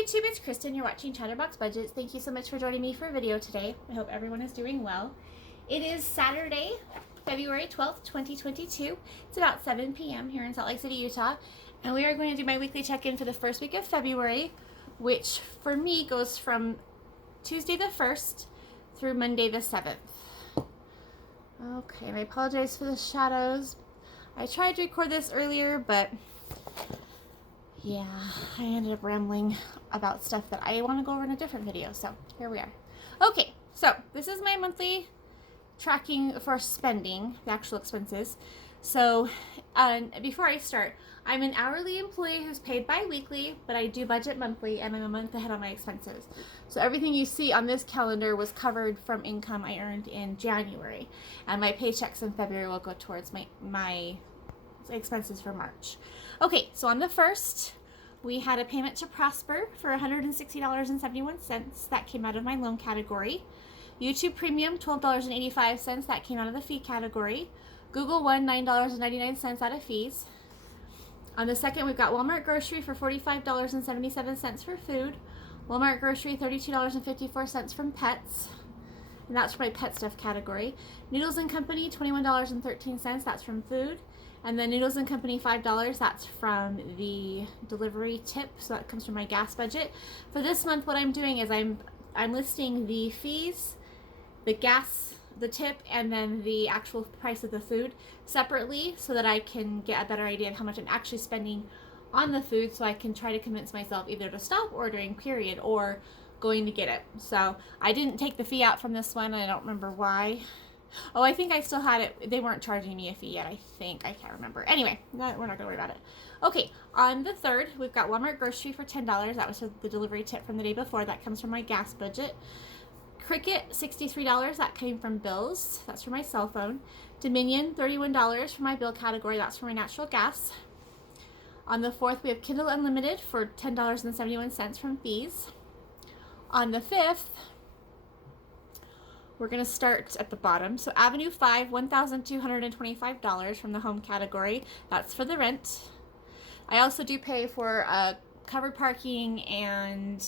YouTube, it's Kristen. You're watching Chatterbox Budgets. Thank you so much for joining me for a video today. I hope everyone is doing well. It is Saturday, February 12th, 2022. It's about 7 p.m. here in Salt Lake City, Utah. And we are going to do my weekly check-in for the first week of February, which for me goes from Tuesday the 1st through Monday the 7th. Okay, and I apologize for the shadows. I tried to record this earlier, but yeah, I ended up rambling about stuff that I want to go over in a different video, so here we are. Okay, so this is my monthly tracking for spending, the actual expenses. So before I start, I'm an hourly employee who's paid bi-weekly, but I do budget monthly, and I'm a month ahead on my expenses. So everything you see on this calendar was covered from income I earned in January, and my paychecks in February will go towards my expenses for March. Okay, so on the 1st, we had a payment to Prosper for $160.71. That came out of my loan category. YouTube Premium, $12.85. That came out of the fee category. Google One, $9.99 out of fees. On the 2nd, we've got Walmart Grocery for $45.77 for food. Walmart Grocery, $32.54 from pets. And that's for my pet stuff category. Noodles & Company, $21.13. That's from food. And then Noodles & Company, $5, that's from the delivery tip, so that comes from my gas budget. For this month, what I'm doing is I'm listing the fees, the gas, the tip, and then the actual price of the food separately so that I can get a better idea of how much I'm actually spending on the food, so I can try to convince myself either to stop ordering, period, or going to get it. So I didn't take the fee out from this one, and I don't remember why. Oh, I think I still had it. They weren't charging me a fee yet, I think. I can't remember. Anyway, we're not going to worry about it. Okay, on the 3rd, we've got Walmart Grocery for $10. That was for the delivery tip from the day before. That comes from my gas budget. Cricket, $63. That came from bills. That's for my cell phone. Dominion, $31 for my bill category. That's for my natural gas. On the 4th, we have Kindle Unlimited for $10.71 from fees. On the 5th, we're going to start at the bottom. So Avenue 5, $1,225 from the home category. That's for the rent. I also do pay for covered parking and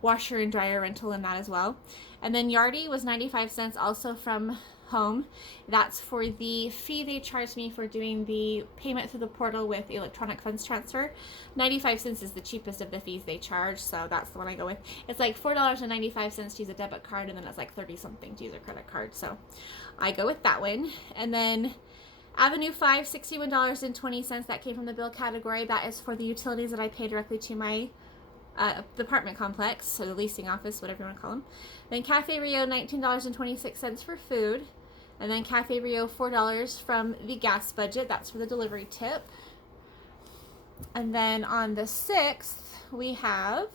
washer and dryer rental in that as well. And then Yardi was 95 cents also from home. That's for the fee they charged me for doing the payment through the portal with electronic funds transfer. 95 cents is the cheapest of the fees they charge, so that's the one I go with. It's like $4.95 to use a debit card, and then it's like 30 something to use a credit card, so I go with that one. And then Avenue 5, $61.20. That came from the bill category. That is for the utilities that I pay directly to my the apartment complex, or the leasing office, whatever you want to call them. Then Cafe Rio, $19.26 for food. And then Cafe Rio, $4 from the gas budget. That's for the delivery tip. And then on the 6th, we have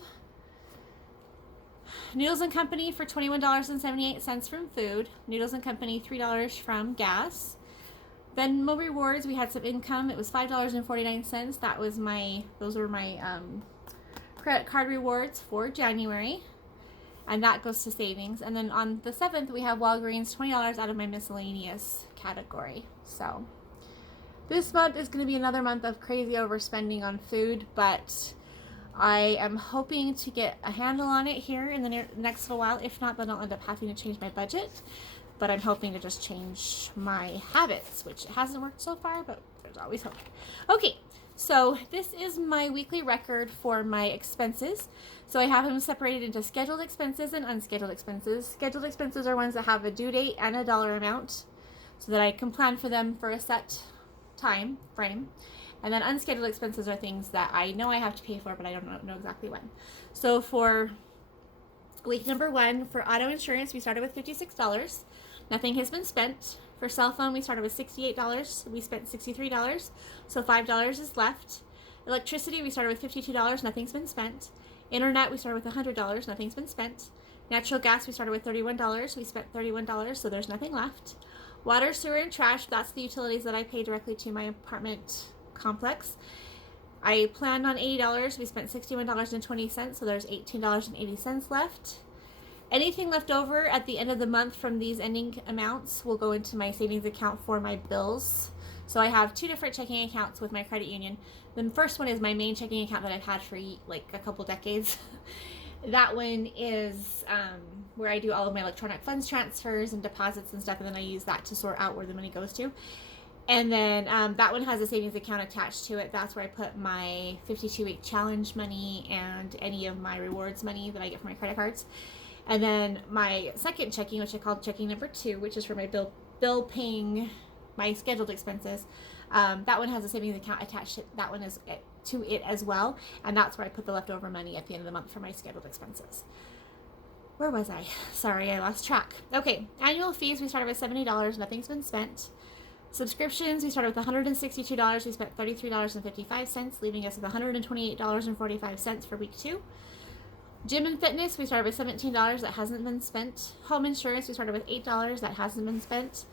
Noodles & Company for $21.78 from food. Noodles & Company, $3 from gas. Venmo rewards, we had some income. It was $5.49. Those were my credit card rewards for January, and that goes to savings. And then on the 7th, we have Walgreens, $20 out of my miscellaneous category. So this month is going to be another month of crazy overspending on food, but I am hoping to get a handle on it here in the next little while. If not, then I'll end up having to change my budget, but I'm hoping to just change my habits, which hasn't worked so far, but there's always hope. Okay, so this is my weekly record for my expenses. So I have them separated into scheduled expenses and unscheduled expenses. Scheduled expenses are ones that have a due date and a dollar amount, so that I can plan for them for a set time frame. And then unscheduled expenses are things that I know I have to pay for, but I don't know exactly when. So for week number 1, for auto insurance, we started with $56. Nothing has been spent. For cell phone, we started with $68. We spent $63, so $5 is left. Electricity, we started with $52. Nothing's been spent. Internet, we started with $100. Nothing's been spent. Natural gas, we started with $31. We spent $31, so there's nothing left. Water, sewer, and trash, that's the utilities that I pay directly to my apartment complex. I planned on $80. We spent $61.20, so there's $18.80 left. Anything left over at the end of the month from these ending amounts will go into my savings account for my bills So I have two different checking accounts with my credit union. The first one is my main checking account that I've had for like a couple decades. That one is where I do all of my electronic funds transfers and deposits and stuff, and then I use that to sort out where the money goes to. And then that one has a savings account attached to it. That's where I put my 52-week challenge money and any of my rewards money that I get from my credit cards. And then my second checking, which I call checking number 2, which is for my bill paying my scheduled expenses. That one has a savings account attached to that one to it as well. And that's where I put the leftover money at the end of the month for my scheduled expenses. Where was I? Sorry, I lost track. Okay, annual fees, we started with $70. Nothing's been spent. Subscriptions, we started with $162. We spent $33.55, leaving us with $128.45 for week 2. Gym and fitness, we started with $17. That hasn't been spent. Home insurance, we started with $8. That hasn't been spent.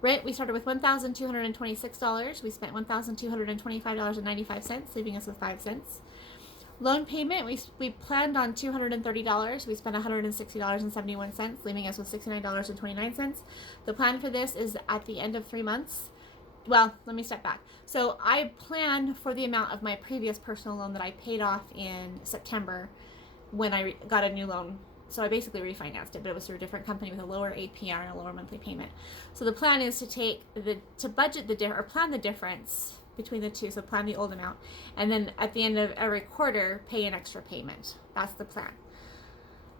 Rent, we started with $1,226. We spent $1,225.95, leaving us with 5 cents. Loan payment, we planned on $230. We spent $160.71, leaving us with $69.29. The plan for this is at the end of 3 months. Well, let me step back. So I planned for the amount of my previous personal loan that I paid off in September when I got a new loan. So I basically refinanced it, but it was through a different company with a lower APR and a lower monthly payment. So the plan is to budget plan the difference between the two. So plan the old amount, and then at the end of every quarter, pay an extra payment. That's the plan.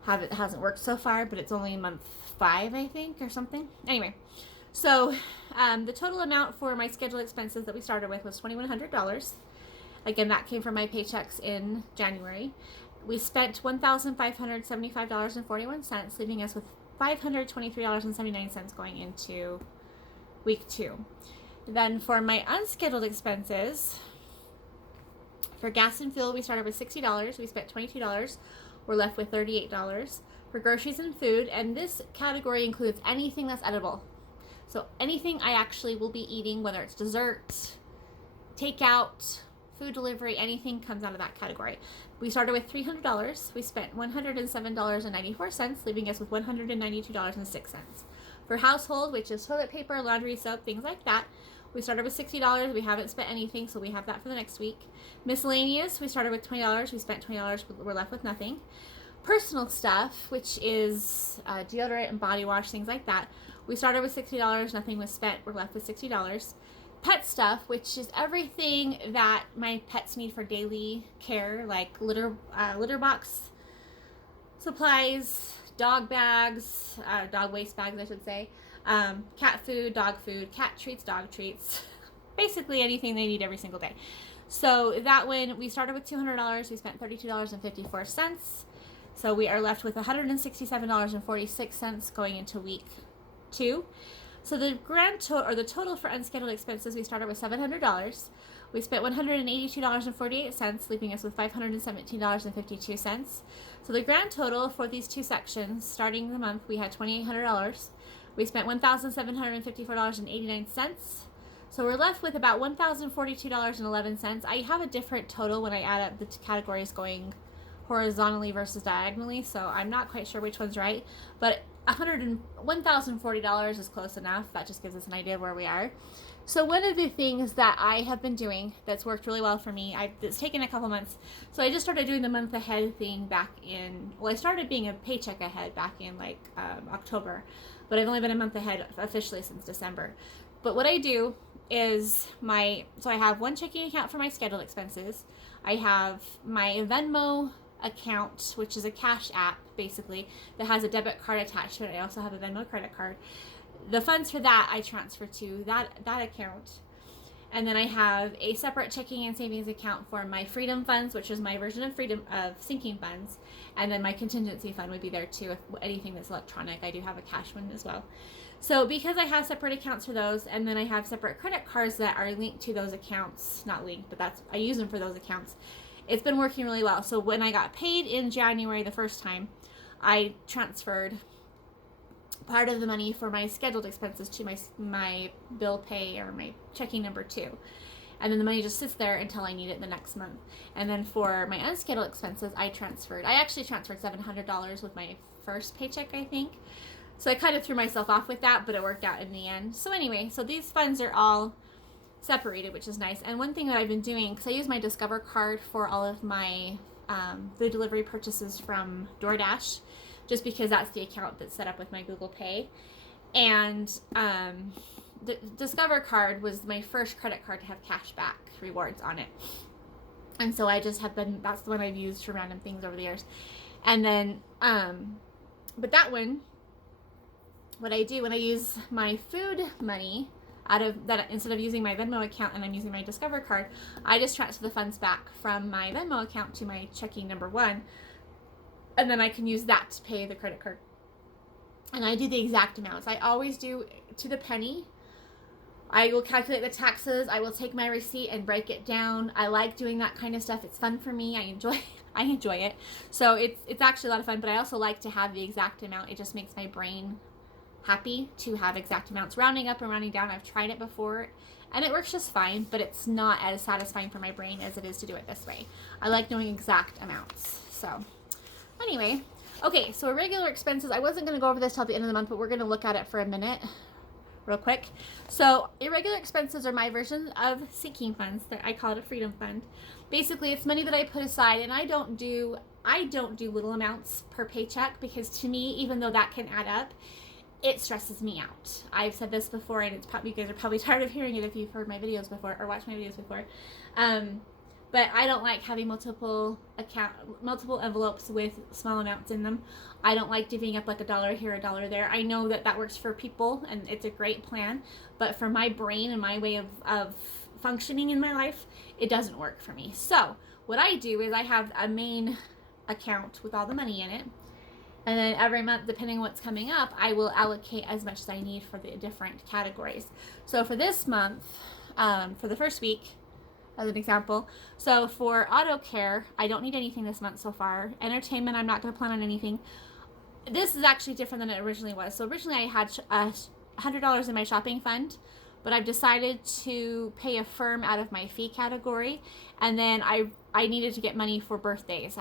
It hasn't worked so far, but it's only month 5, I think, or something. Anyway, so the total amount for my scheduled expenses that we started with was $2,100. Again, that came from my paychecks in January. We spent $1,575.41, leaving us with $523.79 going into week 2. Then for my unscheduled expenses, for gas and fuel, we started with $60. We spent $22. We're left with $38. For groceries and food, and this category includes anything that's edible. So anything I actually will be eating, whether it's dessert, takeout, food delivery, anything comes out of that category. We started with $300. We spent $107.94, leaving us with $192.06. For household, which is toilet paper, laundry, soap, things like that, we started with $60. We haven't spent anything, so we have that for the next week. Miscellaneous, we started with $20. We spent $20. We're left with nothing. Personal stuff, which is deodorant and body wash, things like that, we started with $60. Nothing was spent. We're left with $60. Pet stuff, which is everything that my pets need for daily care, like litter box supplies, dog bags, dog waste bags, I should say, cat food, cat treats, dog treats, basically anything they need every single day. So that one, we started with $200. We spent $32.54. So we are left with $167.46 going into week 2. So the the total for unscheduled expenses, we started with $700. We spent $182.48, leaving us with $517.52. So the grand total for these two sections, starting the month, we had $2,800. We spent $1,754.89. So we're left with about $1,042.11. I have a different total when I add up the categories going horizontally versus diagonally, so I'm not quite sure which one's right, but $1,040 is close enough. That just gives us an idea of where we are. So one of the things that I have been doing that's worked really well for me, it's taken a couple months. So I just started doing the month ahead thing back in, I started being a paycheck ahead back in October, but I've only been a month ahead officially since December. But what I do is I have one checking account for my scheduled expenses. I have my Venmo account, which is a cash app basically that has a debit card attached to it. I also have a Venmo credit card. The funds for that I transfer to that account, and then I have a separate checking and savings account for my freedom funds, which is my version of sinking funds, and then my contingency fund would be there too if anything that's electronic. I do have a cash one as well. So because I have separate accounts for those, and then I have separate credit cards that are linked to those accounts, not linked, but I use them for those accounts. It's been working really well. So when I got paid in January the first time, I transferred part of the money for my scheduled expenses to my bill pay or my checking number 2. And then the money just sits there until I need it the next month. And then for my unscheduled expenses, I actually transferred $700 with my first paycheck, I think. So I kind of threw myself off with that, but it worked out in the end. So anyway, so these funds are all separated, which is nice. And one thing that I've been doing, because I use my Discover card for all of my food delivery purchases from DoorDash, just because that's the account that's set up with my Google Pay. And the Discover card was my first credit card to have cash back rewards on it. And so I just have been, that's the one I've used for random things over the years. And then, but that one, what I do when I use my food money out of that, instead of using my Venmo account and I'm using my Discover card, I just transfer the funds back from my Venmo account to my checking number 1. And then I can use that to pay the credit card. And I do the exact amounts. I always do to the penny. I will calculate the taxes. I will take my receipt and break it down. I like doing that kind of stuff. It's fun for me. I enjoy it. So it's actually a lot of fun, but I also like to have the exact amount. It just makes my brain happy to have exact amounts. Rounding up and rounding down, I've tried it before and it works just fine, but it's not as satisfying for my brain as it is to do it this way. I like knowing exact amounts. So anyway, okay, so irregular expenses, I wasn't going to go over this till the end of the month, but we're going to look at it for a minute real quick. So irregular expenses are my version of sinking funds. I call it a freedom fund. Basically, it's money that I put aside, and I don't do little amounts per paycheck, because to me, even though that can add up, it stresses me out. I've said this before, and it's probably, you guys are probably tired of hearing it if you've heard my videos before or watched my videos before. But I don't like having multiple envelopes with small amounts in them. I don't like divvying up like $1 here, $1 there. I know that that works for people, and it's a great plan. But for my brain and my way of functioning in my life, it doesn't work for me. So what I do is I have a main account with all the money in it. And then every month, depending on what's coming up, I will allocate as much as I need for the different categories. So for this month, for the first week, as an example, so for auto care, I don't need anything this month so far. Entertainment, I'm not going to plan on anything. This is actually different than it originally was. So originally I had $100 in my shopping fund, but I've decided to pay a firm out of my fee category. And then I needed to get money for birthdays.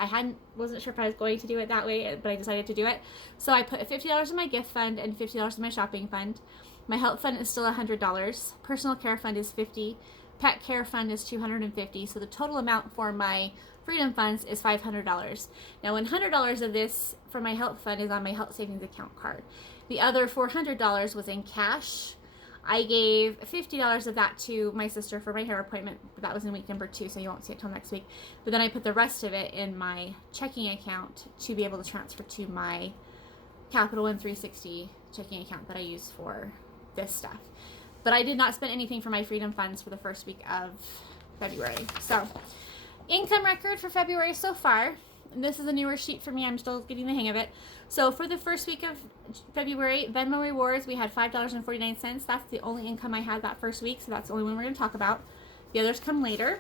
Wasn't sure if I was going to do it that way, but I decided to do it. So I put $50 in my gift fund and $50 in my shopping fund. My health fund is still $100. Personal care fund is $50. Pet care fund is $250. So the total amount for my freedom funds is $500. Now, $100 of this for my health fund is on my health savings account card. The other $400 was in cash. I gave $50 of that to my sister for my hair appointment. That was in week number 2, so you won't see it till next week. But then I put the rest of it in my checking account to be able to transfer to my Capital One 360 checking account that I use for this stuff. But I did not spend anything for my freedom funds for the first week of February. So, income record for February so far. And this is a newer sheet for me. I'm still getting the hang of it. So for the first week of February, Venmo rewards, we had $5.49. That's the only income I had that first week. So that's the only one we're going to talk about. The others come later.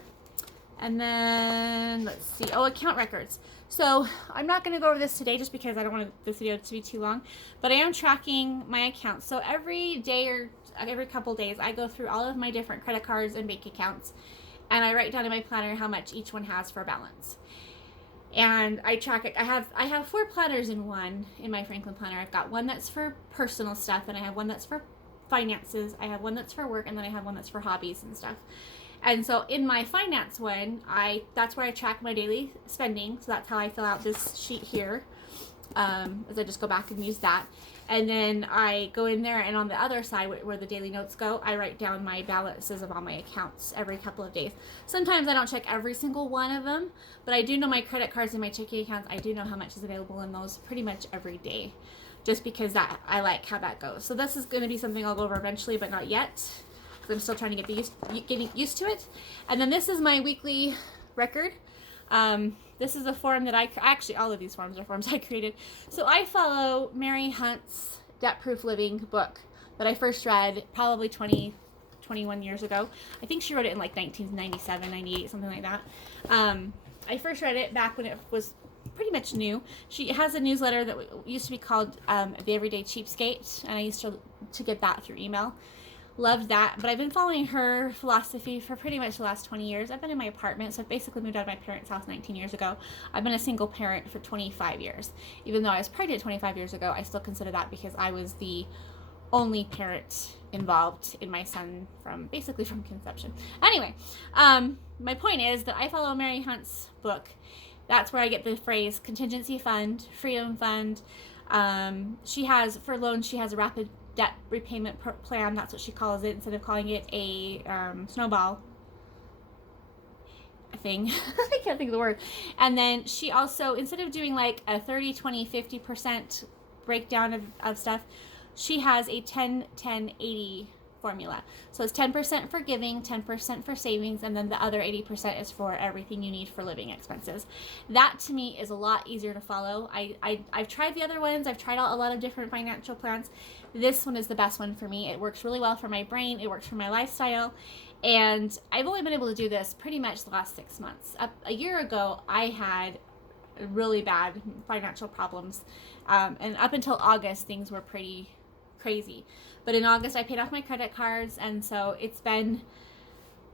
And then, let's see. Oh, account records. So I'm not going to go over this today just because I don't want this video to be too long. But I am tracking my accounts. So every day or every couple days, I go through all of my different credit cards and bank accounts. And I write down in my planner how much each one has for a balance. And I track it. I have 4 planners in one in my Franklin planner. I've got one that's for personal stuff, and I have one that's for finances. I have one that's for work, and then I have one that's for hobbies and stuff. And so in my finance one, that's where I track my daily spending. So that's how I fill out this sheet here. As I just go back and use that. And then I go in there, and on the other side where the daily notes go, I write down my balances of all my accounts every couple of days. Sometimes I don't check every single one of them, but I do know my credit cards and my checking accounts. I do know how much is available in those pretty much every day, just because I like how that goes. So this is going to be something I'll go over eventually, but not yet, because I'm still trying to getting used to it. And then this is my weekly record. This is a form that actually all of these forms are forms I created. So I follow Mary Hunt's Debt Proof Living book that I first read probably 21 years ago. I think she wrote it in like 1997, 98, something like that. I first read it back when it was pretty much new. She has a newsletter that used to be called The Everyday Cheapskate, and I used to get that through email. Loved that, but I've been following her philosophy for pretty much the last 20 years. I've been in my apartment, so I've basically moved out of my parents' house 19 years ago. I've been a single parent for 25 years. Even though I was pregnant 25 years ago, I still consider that because I was the only parent involved in my son basically from conception. Anyway, my point is that I follow Mary Hunt's book. That's where I get the phrase contingency fund, freedom fund. She has, for loans, she has a rapid debt repayment plan. That's what she calls it, instead of calling it a snowball thing. I can't think of the word. And then she also, instead of doing like a 30, 20, 50% breakdown of stuff, she has a 10, 10, 80 formula. So it's 10% for giving, 10% for savings, and then the other 80% is for everything you need for living expenses. That to me is a lot easier to follow. I've tried the other ones. I've tried out a lot of different financial plans. This one is the best one for me. It works really well for my brain. It works for my lifestyle. And I've only been able to do this pretty much the last 6 months. A year ago, I had really bad financial problems. And up until August, things were pretty crazy. But in August, I paid off my credit cards, and so it's been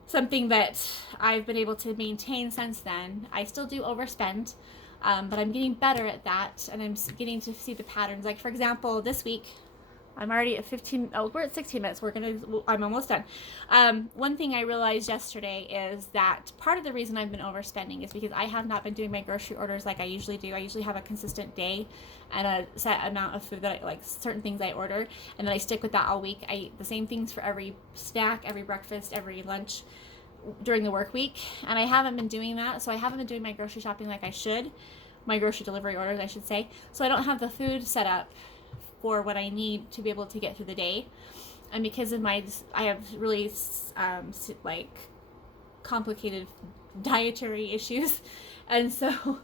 something that I've been able to maintain since then. I still do overspend, but I'm getting better at that, and I'm getting to see the patterns. Like, for example, this week, I'm already at 15, we're at 16 minutes. I'm almost done. One thing I realized yesterday is that part of the reason I've been overspending is because I have not been doing my grocery orders like I usually do. I usually have a consistent day and a set amount of food that like certain things I order, and then I stick with that all week. I eat the same things for every snack, every breakfast, every lunch during the work week, and I haven't been doing that. So I haven't been doing my grocery shopping like I should, my grocery delivery orders, I should say. So I don't have the food set up for what I need to be able to get through the day. And because of I have really like complicated dietary issues, and so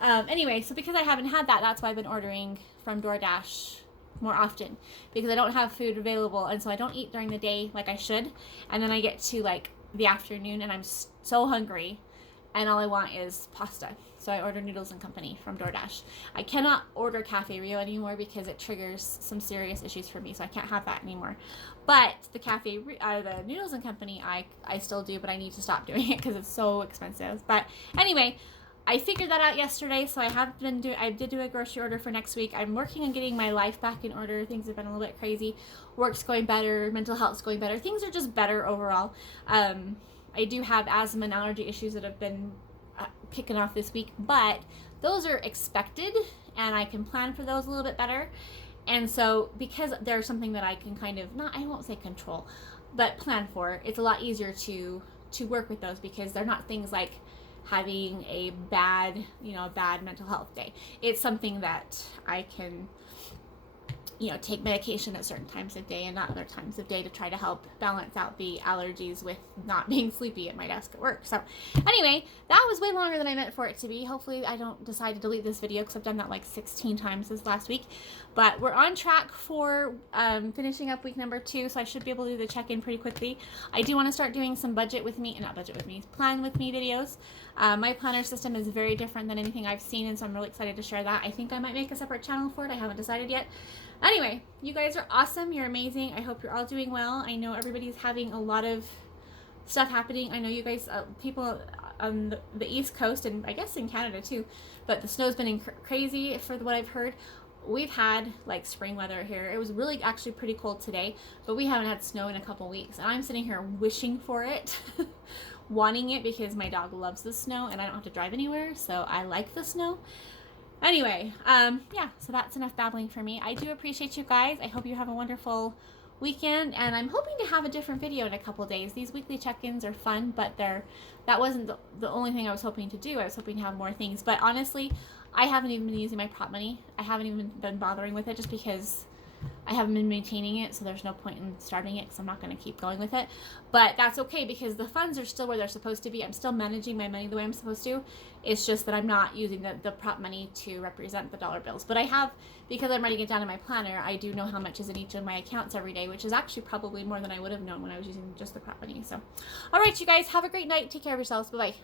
anyway, so because I haven't had that, that's why I've been ordering from DoorDash more often, because I don't have food available, and so I don't eat during the day like I should, and then I get to like the afternoon and I'm so hungry and all I want is pasta. So I order Noodles and Company from DoorDash. I cannot order Cafe Rio anymore because it triggers some serious issues for me, so I can't have that anymore. But the the Noodles and Company, I still do, but I need to stop doing it because it's so expensive. But anyway, I figured that out yesterday, so I did do a grocery order for next week. I'm working on getting my life back in order. Things have been a little bit crazy. Work's going better, mental health's going better. Things are just better overall. I do have asthma and allergy issues that have been kicking off this week, but those are expected and I can plan for those a little bit better. And so because there's something that I can kind of, I won't say control, but plan for, it's a lot easier to work with those, because they're not things like having a bad mental health day. It's something that I can take medication at certain times of day and not other times of day to try to help balance out the allergies with not being sleepy at my desk at work. So anyway, that was way longer than I meant for it to be. Hopefully I don't decide to delete this video, because I've done that like 16 times this last week. But we're on track for finishing up week number 2, so I should be able to do the check-in pretty quickly. I do want to start doing some plan with me videos. My planner system is very different than anything I've seen, and so I'm really excited to share that. I think I might make a separate channel for it. I haven't decided yet. Anyway, you guys are awesome. You're amazing. I hope you're all doing well. I know everybody's having a lot of stuff happening. I know you guys, people on the East Coast, and I guess in Canada too, but the snow's been crazy for what I've heard. We've had like spring weather here. It was really actually pretty cold today, but we haven't had snow in a couple weeks, and I'm sitting here wishing for it, wanting it, because my dog loves the snow and I don't have to drive anywhere, so I like the snow. Anyway, yeah, so that's enough babbling for me. I do appreciate you guys. I hope you have a wonderful weekend, and I'm hoping to have a different video in a couple days. These weekly check-ins are fun, but that wasn't the only thing I was hoping to do. I was hoping to have more things, but honestly, I haven't even been using my prop money. I haven't even been bothering with it, just because I haven't been maintaining it, so there's no point in starting it, because I'm not going to keep going with it. But that's okay, because the funds are still where they're supposed to be. I'm still managing my money the way I'm supposed to. It's just that I'm not using the prop money to represent the dollar bills. But I have, because I'm writing it down in my planner, I do know how much is in each of my accounts every day, which is actually probably more than I would have known when I was using just the prop money. So, all right, you guys, have a great night. Take care of yourselves. Bye-bye.